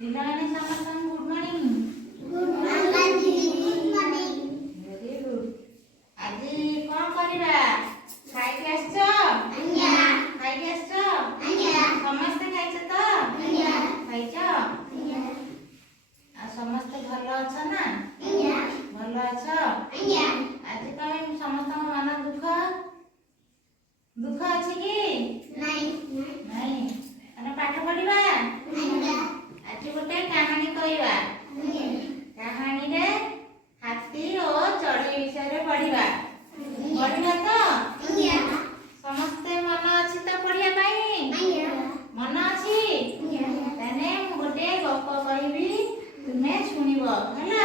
ପିଲାମାନେ ସମସ୍ତଙ୍କୁ good morning. Very good. ଆଜି କଣ କରିବା? ଖାଇକି ଆସିଛ? ଖାଇକି ଆସିଛ? ସମସ୍ତେ ଖାଇଛ ତ? ଖାଇଛ? ଆଉ ସମସ୍ତେ ଭଲ ଅଛ ନା? ଭଲ ଅଛ? ଆଜି ତମେ ସମସ୍ତଙ୍କ ମନ ଦୁଃଖ ଅଛି କି? ନାଇଁ। ଆମେ ପାଠ ପଢିବା। ଆଜି ଗୋଟେ କାହାଣୀ କହିବା। କାହାଣୀରେ ହାତୀ ଓ ଚଢ଼େଇ ବିଷୟରେ ପଢିବା ତ? ସମସ୍ତେ ମନ ଅଛି ତ ପଢିବା ପାଇଁ? ମନ ଅଛି? ତାହେଲେ ମୁଁ ଗୋଟେ ଗପ କହିବି, ତୁମେ ଶୁଣିବ ହେଲା।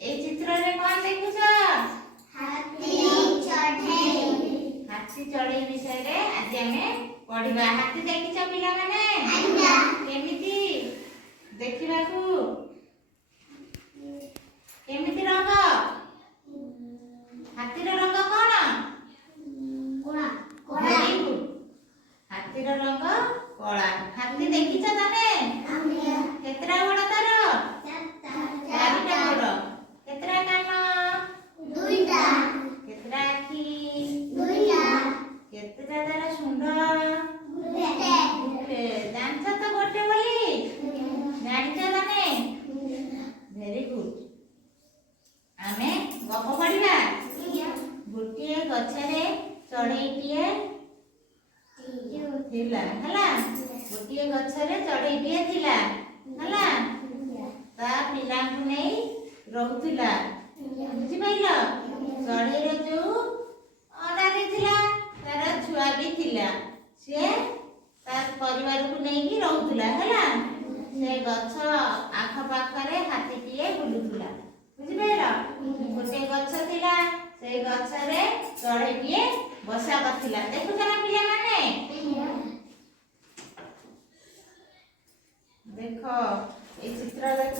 এই চিত্ରରେ କଣ দেখুছ? ହାତୀ ଚଢ଼େଇ ବିଷୟରେ ଆଜି ଆମେ ପଢିବା। ହାତୀ ଦେଖିଛ ପିଲାମାନେ? କେମିତି ଦେଖିବାକୁ? କେମିତି ରଙ୍ଗ? ହାତୀର ରଙ୍ଗ କଣ? Very good. ହାତୀର ରଙ୍ଗ କଳା। ହାତୀ ଦେଖିଛ ତମେ? କେତେଟା ଗୋଡ଼ ତାର? ଚାରିଟା ଗୋଡ଼। କେତେଟା କାନ? କେତେଟା ଆଖି? କେତେଟା ତାର ଶୁଣ୍ଡ? ଜାଣିଛ ତ ଗୋଟେ ବୋଲି? ଜାଣିଛ ତମେ? Very good. ଆମେ ଗପ ପଢିବା। ଗୋଟିଏ ଗଛରେ ଚଢ଼େଇଟିଏ ଥିଲା ହେଲା। ଗୋଟିଏ ଗଛରେ ଚଢ଼େଇଟିଏ ଥିଲା ହେଲା। ତା ପିଲାଙ୍କୁ ନେଇ ରହୁଥିଲା। ବୁଝିପାରିଲ? ଚଢ଼େଇର ଯୋଉ ଅଣ୍ଡା ଦେଇଥିଲା ତାର ଛୁଆ ବି ଥିଲା। ସିଏ ତା ପରିବାରକୁ ନେଇକି ରହୁଥିଲା ହେଲା। ସେ ଗଛ ଆଖପାଖରେ ହାତୀଟିଏ ବୁଲୁଥିଲା। ବୁଝିପାରିଲ? ଗୋଟେ ଗଛ ଥିଲା, ସେଇ ଗଛରେ ଚଢ଼େଇଟିଏ ବସା କରିଥିଲା। ଦେଖୁଛ ନା ପିଲାମାନେ? ଦେଖ এই ଚିତ୍ର ଦେଖ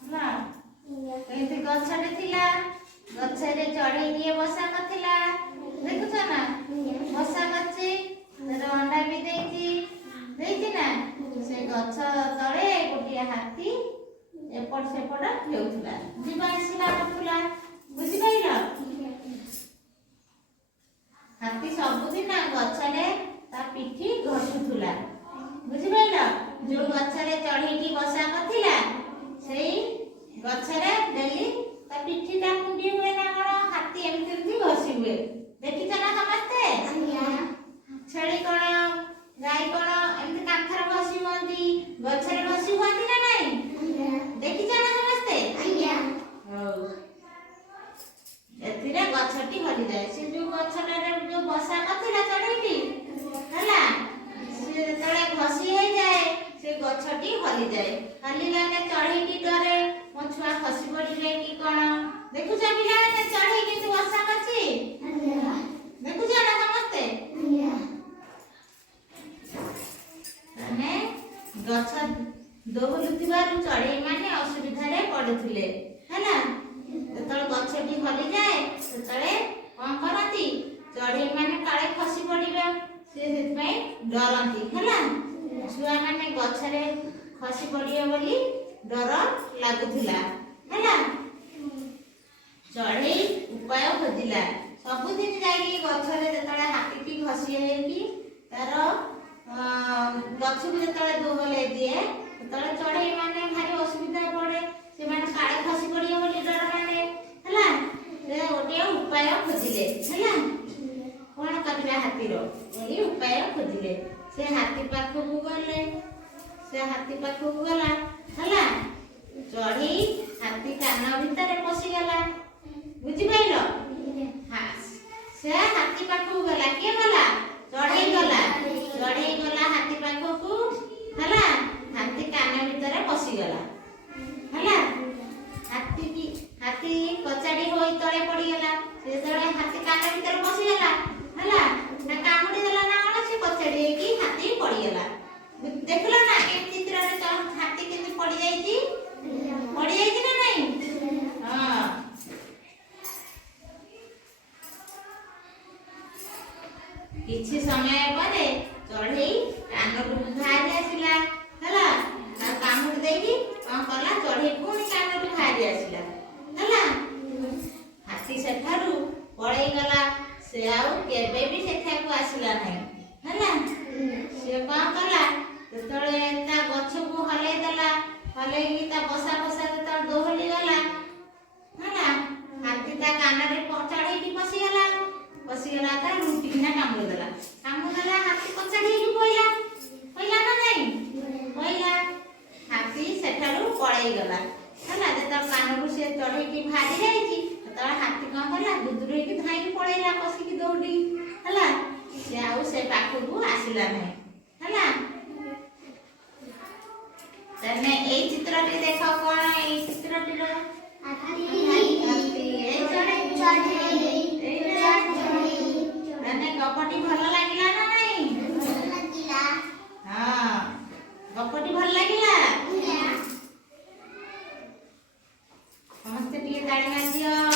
ହେଲା। ଏମିତି ଗଛଟେ ଥିଲା, ଗଛରେ ଚଢ଼େଇଟିଏ ବସା କରିଥିଲା। ଦେଖୁଛ ନା? ବସା କରିଛି, ତାର ଅଣ୍ଡା ବି ଦେଇଛି ନା। ସେ ଗଛ ତଳେ ଗୋଟିଏ ହାତୀ ଏପଟ ସେପଟ ହେଉଥିଲା, ଯିବା ଆସିବା କରୁଥିଲା। ବୁଝିପାରିଲ? ହାତୀ ସବୁଦିନ ଗଛରେ ତା ପିଠି ଘଷୁଥିଲା। ବୁଝିପାରିଲ? ଯୋଉ ଗଛରେ ଚଢ଼େଇଟି ବସା କରିଥିଲା ସେଇ ଗଛରେ ଡେଲି ତା ପିଠିଟା କୁଣ୍ଡି ହୁଏ ନା କଣ? ହାତୀ ଏମିତି ଘଷି ହୁଏ। ଦେଖିଛ ନା ସମସ୍ତେ? ଛେଳି କଣ, ଗାଈ କଣ ଏମିତି କାନ୍ଥରେ ଘଷି ହୁଅନ୍ତି, ଗଛରେ ଘଷି ହୁଅନ୍ତି ନା ନାଇଁ? ଦେଖିଛ ନା ସମସ୍ତେ? ହଉ। ଏଥିରେ ଗଛଟି ହଲିଯାଏ। ସେ ଯୋଉ ଗଛଟାରେ ଯୋଉ ବସା କରିଥିଲା ଚଢ଼େଇଟି ହେଲା, ସେ ଯେତେବେଳେ ଘଷି ହେଇଯାଏ ସେ ଗଛଟି ହଲିଯାଏ। ହଲିଲାନେ ଚଢ଼େଇଟି ଡରେ, ମୋ ଛୁଆ ଖସି ପଡ଼ିବେ କି କଣ। ଦେଖୁଛ ପିଲାମାନେ ଚଢ଼େଇ କେମିତି ବସା କରିଛି? ଦେଖୁଛ ନା ସମସ୍ତେ? ମାନେ ଗଛ ଦୋହଲୁଥିବାରୁ ଚଢ଼େଇ ମାନେ ଅସୁବିଧାରେ ପଡୁଥିଲେ ହେଲା। ଯେତେବେଳେ ଗଛଟି ହଲିଯାଏ ସେତେବେଳେ କଣ କରନ୍ତି? ଚଢ଼େଇ ମାନେ କାଳେ ଖସି ପଡ଼ିବେ, ସେ ସେଥିପାଇଁ ଡରନ୍ତି ହେଲା। ଛୁଆମାନେ ଗଛରେ ଖସି ପଡ଼ିବେ ବୋଲି ଡର ଲାଗୁଥିଲା ହେଲା। ଚଢ଼େଇ ଉପାୟ ଖୋଜିଲା। ସବୁଦିନ ଯାଇକି ଗଛରେ ଯେତେବେଳେ ହାତୀଟି ଖସି ହେଇକି ତାର ଗଛକୁ ଯେତେବେଳେ ଦୋହଲେଇ ଦିଏ ସେତେବେଳେ ଚଢ଼େଇ ମାନେ ଭାରି ଅସୁବିଧା ପଡ଼େ। ସେମାନେ କାଳେ ଖସି ପଡ଼ିବେ ବୋଲି ଡର ମାନେ ହେଲା। ସେ ଗୋଟିଏ ଉପାୟ ଖୋଜିଲେ ହେଲା। କଣ କରିବା ହାତୀର ବୋଲି ଉପାୟ ଖୋଜିଲେ। ସେ ହାତୀ ପାଖକୁ ଗଲେ। ସେ ହାତୀ ପାଖକୁ ଗଲା ହେଲା। ଚଢ଼େଇ ହାତୀ କାନ ଭିତରେ ପଶିଗଲା। ବୁଝିପାରିଲ? ସେ ହାତୀ ପାଖକୁ ଗଲା। କିଏ ଗଲା? ଚଢ଼େଇ ଗଲା। ଚଢ଼େଇ ଗଲା ହାତୀ ପାଖକୁ ହେଲା। ହାତୀ କାନ ଭିତରେ ପଶିଗଲା ହେଲା। ହାତୀ କଚାଡ଼ି ହୋଇ ତଳେ ପଡ଼ିଗଲା। ଯେତେବେଳେ ହାତୀ କାନ ଭିତରେ ପଶିଗଲା ହେଲା, ନା କାମୁଡ଼ି ଦେଲା ନା କଣ, ସେ କଚାଡ଼ି ହେଇକି ହାତୀ ପଡ଼ିଗଲା। ଦେଖିଲ ନା? ଏ ଚିତ୍ରରେ ହାତୀ କେମିତି ପଡ଼ି ବସିଲା ହେଲା। ହାତୀ ସେଠାରୁ ପଳେଇ ଗଲା। ସେ ଆଉ କେବେ ବି ସେଠାକୁ ଆସିଲା ନାହିଁ ହେଲା। ସେ କଣ କଲା, ଯେତେବେଳେ ତା ଗଛକୁ ହଲେଇ ଦେଲା, ହଲେଇକି ତା ବସା ଯେତେବେଳେ ଦୋହଲି ଗଲା ହେଲା, ହାତୀ ତା କାନରେ ଚଢ଼େଇକି ପଶିଗଲା। ତା ଲୁଟିକିନା କାମୁଡ଼ି ଦେଲା। ହାତୀ କଚାଡ଼ି ହେଇକି ପଇଲା ନା ନାଇଁ? ପଇଲା। ହାତୀ ସେଠାରୁ ପଳେଇ ଗଲା ହେଲା। ଯେତେବେଳେ କାନରୁ ସେ ଚଢ଼େଇକି ବାହାରି ଯାଇଛି, ସେତେବେଳେ ହାତୀ କଣ କଲା, ଗୁଦୁରେଇକି ଧାଇଁକି ପଳେଇଲା କଷିକି ଦୌଡ଼ି ହେଲା। ସେ ଆଉ ସେ ପାଖକୁ ଆସିଲା ନାହିଁ ହେଲା। ତମେ ଏଇ ଚିତ୍ରଟି ଦେଖ, କଣ ଏଇ ଚିତ୍ରଟିର ଗପଟି ଭଲ ଲାଗିଲା ନା ନାଇଁ? ହଁ, ଗପଟି ଭଲ ଲାଗିଲା। ସମସ୍ତେ ଟିକେ ତାଳି ମାରିଦିଅ।